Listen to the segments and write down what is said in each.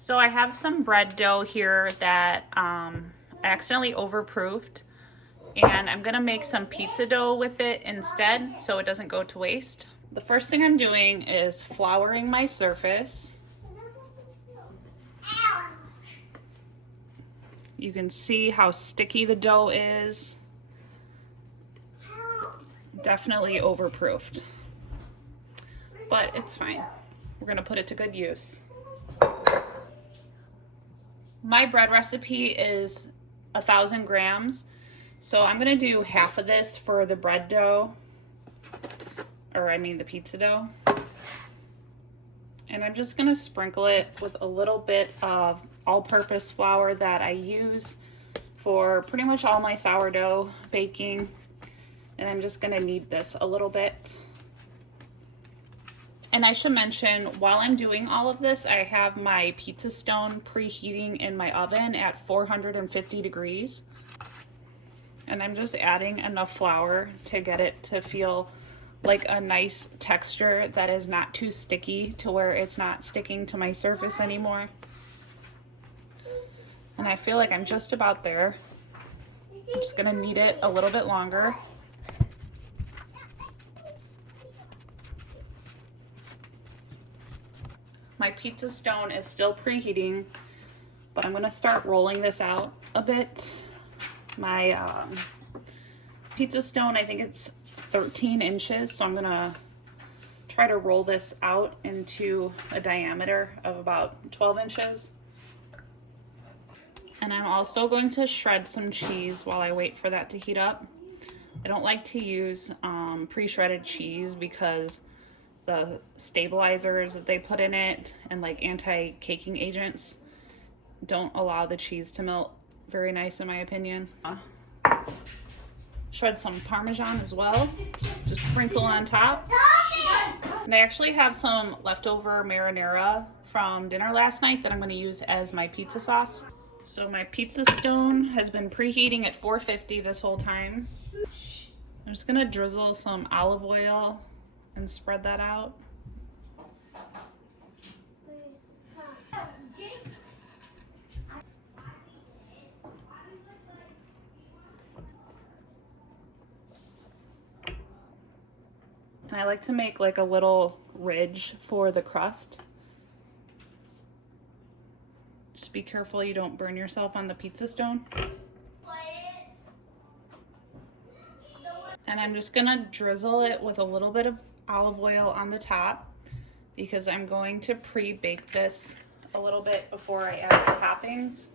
So I have some bread dough here that I accidentally overproofed, and I'm gonna make some pizza dough with it instead so it doesn't go to waste. The first thing I'm doing is flouring my surface. You can see how sticky the dough is. Definitely overproofed, but it's fine. We're gonna put it to good use. My bread recipe is 1,000 grams, so I'm gonna do half of this for the bread dough, or I mean the pizza dough. And I'm just gonna sprinkle it with a little bit of all-purpose flour that I use for pretty much all my sourdough baking. And I'm just gonna knead this a little bit. And I should mention, while I'm doing all of this, I have my pizza stone preheating in my oven at 450 degrees. And I'm just adding enough flour to get it to feel like a nice texture that is not too sticky to where it's not sticking to my surface anymore. And I feel like I'm just about there. I'm just gonna knead it a little bit longer. My pizza stone is still preheating, but I'm gonna start rolling this out a bit. My pizza stone, I think it's 13 inches, so I'm gonna try to roll this out into a diameter of about 12 inches. And I'm also going to shred some cheese while I wait for that to heat up. I don't like to use pre-shredded cheese because the stabilizers that they put in it and like anti-caking agents don't allow the cheese to melt very nice in my opinion. Shred some Parmesan as well, just sprinkle on top. And I actually have some leftover marinara from dinner last night that I'm going to use as my pizza sauce. So my pizza stone has been preheating at 450 this whole time. I'm just going to drizzle some olive oil and spread that out. And I like to make like a little ridge for the crust. Just be careful you don't burn yourself on the pizza stone. And I'm just gonna drizzle it with a little bit of olive oil on the top because I'm going to pre-bake this a little bit before I add the toppings.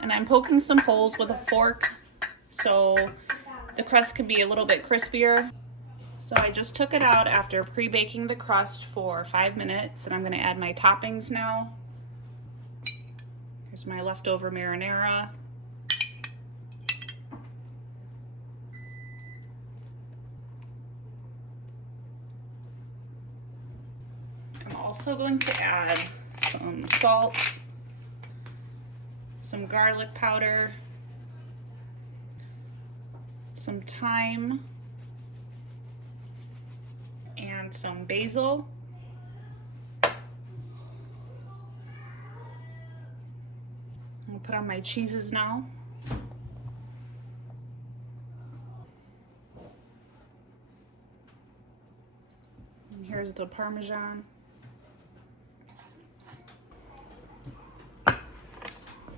And I'm poking some holes with a fork so the crust can be a little bit crispier. So I just took it out after pre-baking the crust for 5 minutes, and I'm gonna add my toppings now. Here's my leftover marinara. I'm also going to add some salt, some garlic powder, some thyme, and some basil. I'll put on my cheeses now. And here's the Parmesan.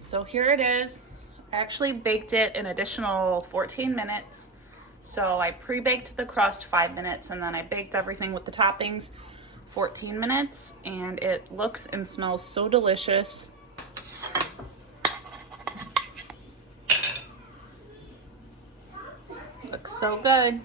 So here it is. I actually baked it an additional 14 minutes. So I pre-baked the crust 5 minutes, and then I baked everything with the toppings 14 minutes, and it looks and smells so delicious. Looks so good.